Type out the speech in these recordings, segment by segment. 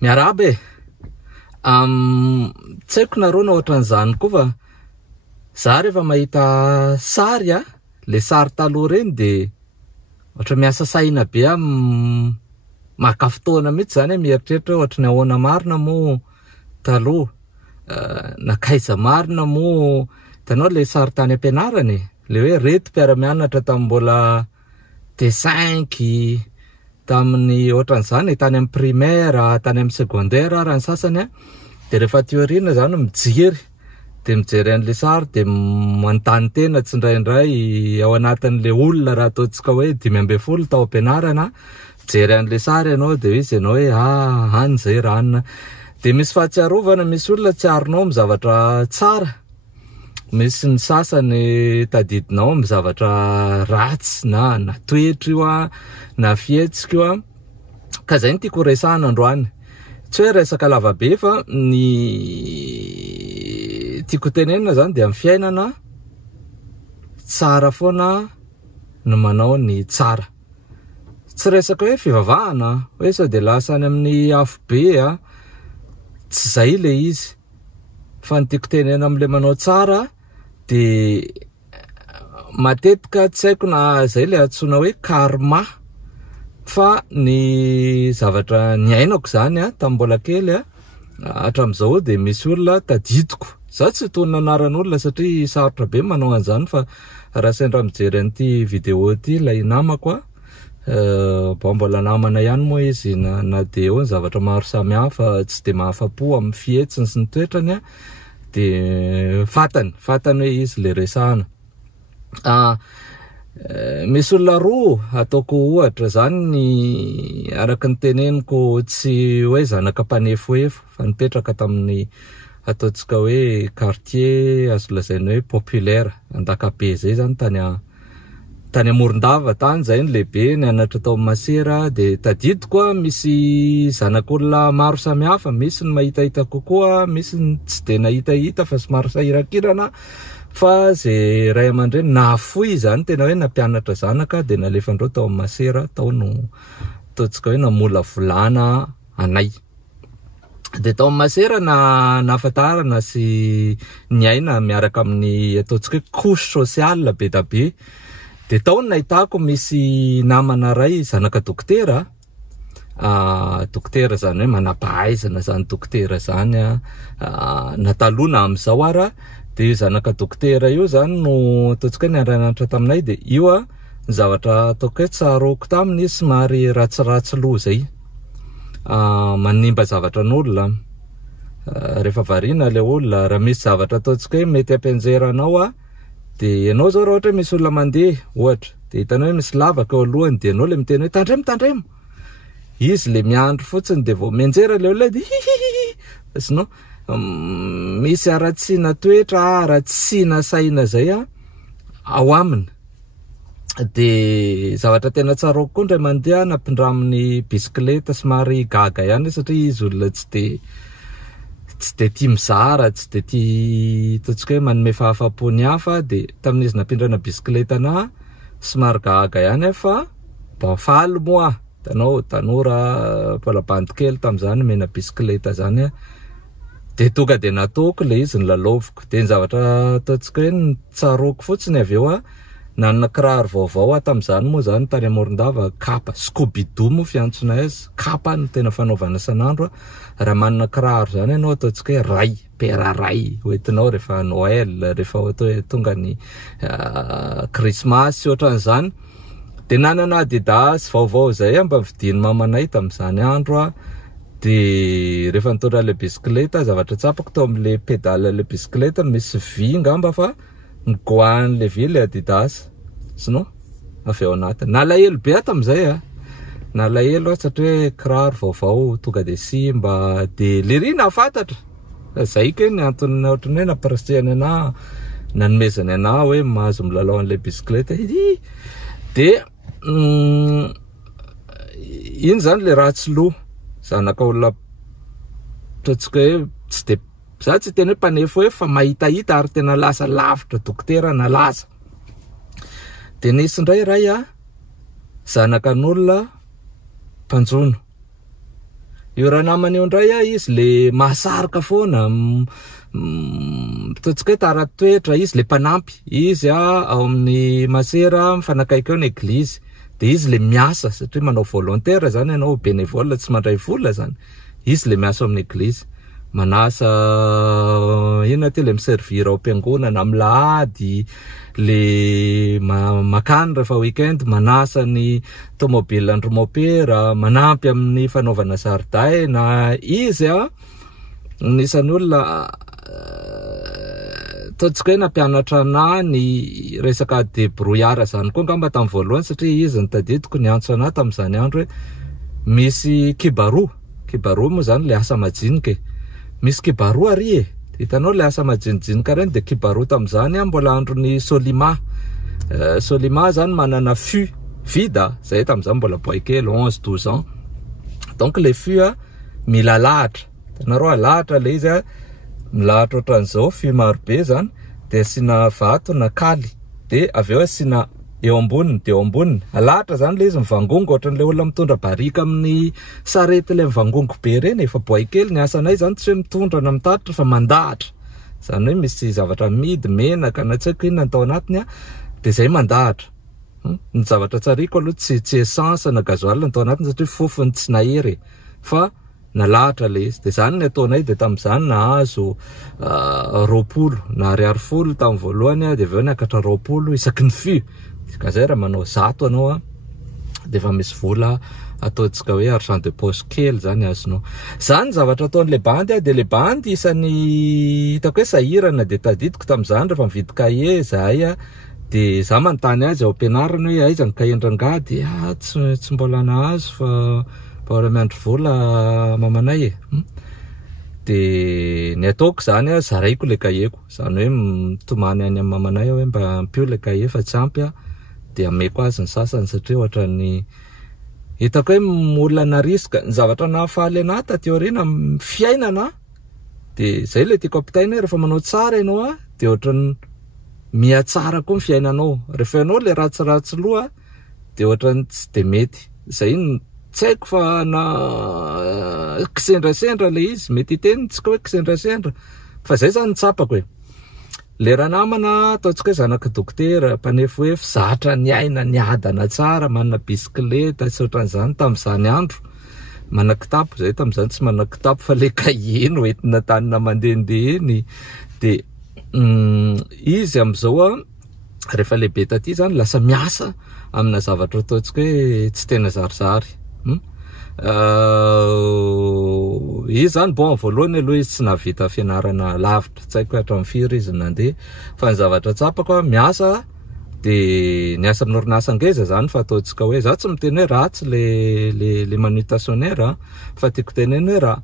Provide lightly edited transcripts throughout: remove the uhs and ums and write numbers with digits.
Miarabe. Tsy haiko nareo na ohatran'izany koa fa za rehefa mahita sary le sary taloha reny de ohatra miasa saina be maka fotoana mihitsy zany mieritreritra ohatra ny ahoana marina moa taloha nakaiza marina moa tanao le sary tany ampianarany le hoe reto mpiara-mianatra tamin'ny mbola T5 tamin'ny ohatran'izany tany amin'ny primaire tany amin'ny secondaire raha ny sasany de rehefa teoriana zany mijery de mijery an'le sary de manontany tena tsy indraindray ao anatin'le olona raha ataontsika hoe 5 tao ampianarana jery an'le sary ianao de izy ianao hoe any zay ranona de misy fahatsiarovana misy olona tsy aronao amin'ny zavatra tsara misy ny sasany tadidinao amin'ny zavatra ratsy na toetra io na fietsika io ka zay ny tiako resahana androany tsy hoe resaka lavabe fa ny tiako tenenina zany de amin'ny fiainana tsara foana no manao ny tsara tsy resaka hoe fivavahana hoe sao de lasa any amin'ny afo be tsy zay le izy fa ny tiako tenena amin'le manao tsara de matetika tsy haiko na zay le antsoina hoe karma fa ny zavatra ny ainako zany tamin'ny mbola kely hatramin'izao de misy olona tadidiko za tsy tonona anaran'olona satria sarotra be manao an'izany fa raha sendra mijery an'ity vidéo ty ilay namako mbola namana ihany moa izy na de eo ny zavatra maro samihafa tsy de mahafapo amin'ny fihetsiny sy ny toetrany de fatany hoe izy le resahana misy olona roa ataoko ohatra zany ny araka ny teneniko tsy hoe zanaka mpanefoefo fa nipetraka tamin'ny ataontsika hoe quartier azo lazaina hoe populaire Andakabe zay zany tany Morondava tany zay ny lehibe nianatra tao Masera de tadidiko misy zanak'olona maro samihafa misy ny mahitahita kokoa misy ny tsy de nahitahita fa somary sahirakirana fa zay ray aman-dreny nafoy zany tena hoe nampianatra zanaka de nalefandreo tao Masera tao no ataontsika hoe namola volana anay de tao Masera nahafantarana sy ny aina miaraka amin'ny ataontsika hoe couche sociale be da be de tao ny nahitako misy namana ray zanaka dokotera dokotera zany hoe manampahaizana zany dokotera zany natalona amin'izao ara de io zanaka dokotera io zany no ataontsika hoe niara-nianatra taminay de io ny zavatra ataoko hoe tsaroko taminy izy somary ratsiratsy loha zay manimba zavatra n'olona rehefa variana le olona raha misy zavatra ataontsika hoe mety ampianjeranao de ianao zao raha ohatra misy olona mandeha ohatra de hitanao hoe misy lavaka eo alohany de ianao le miteny hoe tandremo izy le miandro fotsiny de vao mianjera le olona de sino misy aratsina toetra aratsina saina zay ao aminy de zavatra tena tsaroko koa ndray mandeha nampindraminy bisikleta somary gaga ihany satria izy olona tsy de tia mizara tsy de tia ataontsika hoe manome fahafapony hafa de tamin'izy napindrana bisikleta somary gaga ihany fa faly moa tanao tanora mbola bandikely tam'izany mena bisikleta zany de tonga de nataoko le izy nolaloviko de ny zavatra ataontsika hoe tsaroko fotsiny avy eo nanana kiraro vaovao tam'izany moa zany tany Morondava kapa Scooby-Doo moa fiantsona azy kapa no tena fanaovana sanandro raha manana kiraro zany ianao ataontsika hoe ray pera ray hoentinao rehefa Noël rehefa tonga ny Christmas ohatran'izany de nanana Adidas vaovao zay mba vidiny mamanay tam'izany andro de rehefa nitondra le bisikleta zavatra tsapako tao amin'le pedale le bisikleta misy vy ngamba fa nigoan'le vy le Adidas sino avy ao anatiny nalahelo be tam'izay nalahelo satria hoe kiraro vaovao tonga de simba de le ry nafantatra zay ke ny antony ohatrany hoe nampirisiany nanomezany hoe mahazo milalao an'le bisikleta de iny zany le ratsy loha zanaka olona ataontsika hoe tsy de za tsy teny hoe mpanefo fa mahitahita ary tena lasa lavitra dokotera nalaza de nisy indray ray zanaka n'olona mpanjono io raha namany io indray izy le mahasarika foana ataontsika hoe tara-toetra izy le mpanampy izy ao amin'ny masera mifanakaiky eo ny eglizy de izy le miasa satria manao volontaire zany ianao bénévole tsy mandray vola zany izy le miasa ao amin'ny eglizy manasa ina ty le miservira ao am-piangonana milahady le makany rehefa weekend manasa ny tomobile andro mopera manampy amin'ny fanaovana zaridaina izy nisan'ny olona ataontsika hoe nampianatra anahy ny resaka débrouillard zany koa ngamba tamin'ny voalohany satria izy nitadidiko ny antso anahy tamin'izany andro hoe misy kibarua moa zany le asa majinika misy kibarua ary hitanao le asa majinijinika reny de kibarua tamin'izany mbola andron'ny Solima zany manana fût vida zay tamin'izany mbola boy kely 11-12 ans donc le fût mila lahatra hitanareo alahatra le izy milahatra ohatran'izao fût marobe zany de asina vato na kaly de aveo asina eo amboniny alahatra zany le izy mivangongo ohatran'le olona mitondra barika amin'ny sarety le mivangongo be reny efa boy kely ny asanay zany tsy hoe mitondra na mitatitra fa mandahatra zany hoe misy zavatra midy menaka na tsy haiko inona atao anatiny de zay mandahatra ny zavatra tsariko aloha tsy essence na gasoil atao anatiny satria fofony tsy nahery fa nalahatra le izy de zany ny ataonay de tamin'izany nahazo 20 na 20 tamin'ny voalohany de aveo niakatra 20 isaky ny fût ka zay raha manao 100 anao de efa misy vola ataontsika hoe argent de poche kely zany azonao zany zavatra ataon'le bandy de le bandy isan'ny hitako hoe sahirana de tadidiko tamin'izany rehefa mividy cahier zahay de za manontany azy ao ampianarana hoe aiza ny cahier-ndrangady tsy mbola nahazo fa mbola miandry vola mamanay de ny ataoko zany zaraiko le cahier-ko zany hoe mitomany any amin'ny mamanay hoe mba ampio le cahier fa tsy ampy de ameko azy ny sasany satria ohatran'ny hitako hoe olona na risque ny zavatra nahafaly anahy taty aoriana fiainana de zay le tiako ampitaina rehefa manao tsara ianao de ohatran'ny mihatsara koa ny fiainanao rehefa ianao le ratsiratsy loha de ohatran'ny tsy de mety zay tsy haiko fa na kisendrasendra le izy mety hiteny tsika hoe kisendrasendra fa zay zany nitsapako hoe le raha namana ataontsika hoe zanaky dokotera mpanefoefo zatra ny aina ny adana tsara manana bisikleta sy ohatran'izany tamin'izany andro mana kitapo zay tamin'izany tsy mana kitapo fa le cahier no entina tanina mandehandeha eny de izy am'izao rehefa lehibe taty zany lasa miasa amina zavatra ataontsika hoe tsy tena zarizary izy zany bon voalohany aloha izy tsy navita fianarana lavitra tsy haiko hatramin'ny firy izy nandeha fa ny zavatra tsapako miasa de niasa amin'ny orinasa angeza zany fa ataontsika hoe za tsy miteny hoe ratsy le manutentionnaire fa tiako teneny hoe raha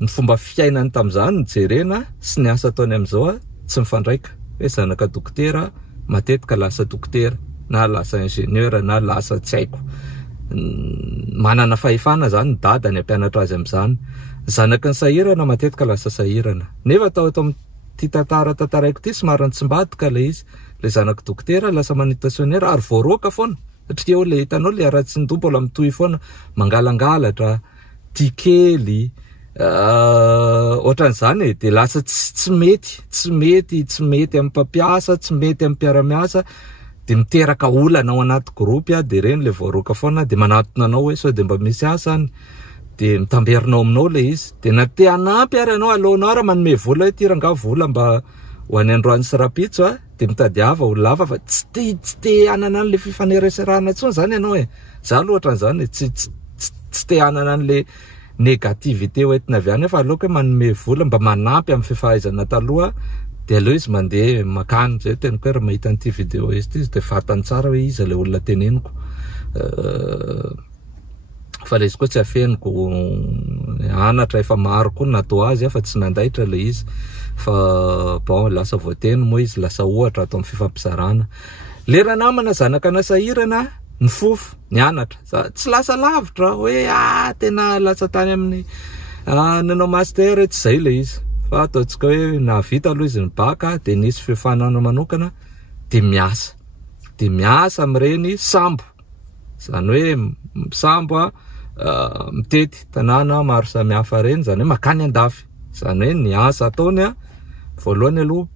ny fomba fiainany tamin'izany nijerena sy ny asa ataony am'izao tsy mifandraika hoe zanaka dokotera matetika lasa dokotera na lasa ingénieur na lasa tsy haiko manana fahefana zany ny dada ny ampianatra azy am'izany zanaka ny sahirana matetika lasa sahirana nefa atao ty tantaraiko ty somary tsy mbadika le izy le zanaka dokotera lasa manutentionnaire ary voaroaka foana satria eo le hitanao le aratsindro mbola mitohy foana mangalangalatra tikely ohatran'izany de lasa tsy mety amin'ny mpampiasa tsy mety amin'ny mpiara-miasa de miteraka olana ao anaty groupe de reny le voaroaka foana de manatona anao hoe sao de mba misy asany de mitamberinao aminao le izy de na te anampy ary anao alohanao ary manome vola hoe tiranga vola mba ho any Androany sy Rapitso de mitady ava olona hafa fa tsy te anana an'le fifanereserana tsony zany ianao za lohatran'izany tsy te anana an'le négativité hoentina avy any fa aloka hoe manome vola mba manampy amin'ny fifahaizana taloha de aleo izy mandeha makany zay teniko hoe raha mahita an'ity vidéo izy de fantany tsara hoe iza le olona teneniko fa le izy koa tsy afeniko anatra efa maro koa natao azy fa tsy nandaitra le izy fa bon lasa voateny moa izy lasa ohatra atao amin'ny fifampizarana le raha namana zanaka nasahirana ny fofo ny anatra tsy lasa lavitra hoe tena lasa tany amin'ny nanao master tsy zay le izy fa ataontsika hoe navita aloha izy ny baka de nisy fifanana manokana de miasa am'ireny sambo zany hoe sambo mitety tanàna maro samihafa reny, zany hoe makany andafy. Zany hoe ny asa ataony voalohany aloha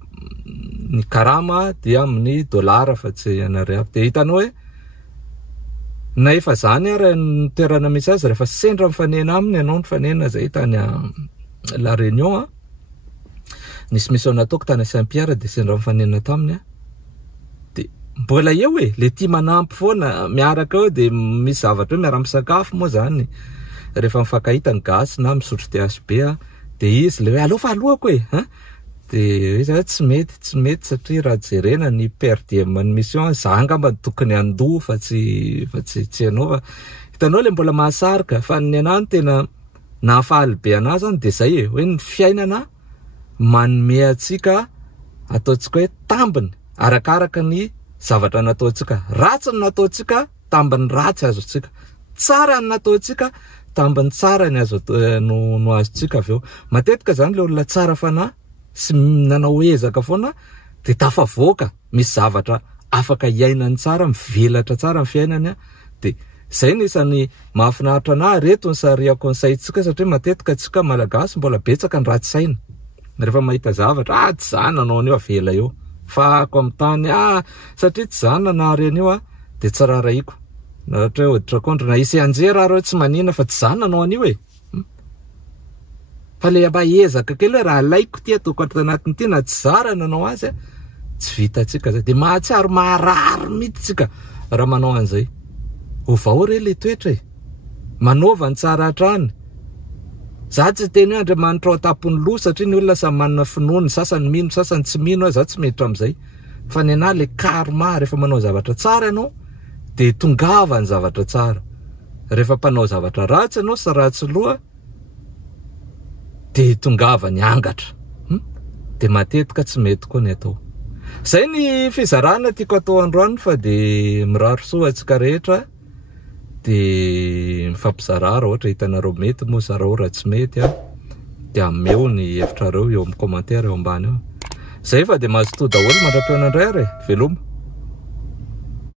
ny karama dia amin'ny dolara fa tsy anariary. De hitanao hoe na efa zany ary ny toerana misy azy rehefa sendra mifanena aminy ianao ny fanena zay tany La Réunion nisy mission nataoko tany Saint-Pierre de sendra mifanena taminy de mbola eo le tia manampy foana miaraka eo de misy zavatra hoe miara-misakafo moa zany rehefa mifankahita ny gasy na misotro THB de izy le hoe alao fa alohako de izy tsy mety satria raha jerena ny PRDM ny mission za angamba tokony andoha fa tsy anao. Hitanao le mbola mahasarika fa ny anahy tena nahafaly be anazy zany de zay hoe ny fiainana manome atsika ataotsika hoe tambiny arakaraka ny zavatra nataotsika. Ratsy ny nataotsika, tambiny ratsy azotsika. Tsara ny nataotsika, tambiny tsara ny azo no azotsika aveo. Matetika zany le olona tsara fanahy sy nanao ezaka foana de tafavoaka misy zavatra afaka iainany tsara, mivelatra tsara ny fiainany de zay nisany mahafinaritra anahy. Reto ny sariako ny saitsika satria matetika tsika malagasy mbola betsaka ny ratsy saina. Rehefa mahita zavatra tsy zany nanao an'io avela eo fa ako amin'ny tany satria tsy zany nanary an'io de tsy raraiko. Na ohatra hoe hoditra kondro na isy anjera ary hoe tsy manina fa tsy zany nanao an'io fa le mba ezaka kely hoe raha alaiko ty ataoko anatin'ity na tsy zara nanao azy tsy vitatsika zay de mahatsiaro maharary mihitsy tsika raha manao an'izay. Ovao re le toetra manaova ny tsara hatrany. Za tsy teny hoe Andriamanitra ao tapony loha satria ny olona samy manana finoany, sasany mino sasany tsy mino za tsy mety am'izay. Fa ny anahy le karma rehefa manao zavatra tsara ianao de tongava ny zavatra tsara. Rehefa mpanao zavatra ratsy ianao sy ratsy loha de tongava ny angatra. De matetika tsy mety koa ny atao. Zay ny fizarana tiako atao androany fa de miraro soa atsika rehetra de mifampizara raha ohatra hitanareo mety moa zareo raha tsy mety de ameo ny hevitrareo eo amin'ny commentaire eo ambany eo. Zay fa de mazotoa daholo mandra-peona indray ary veloma.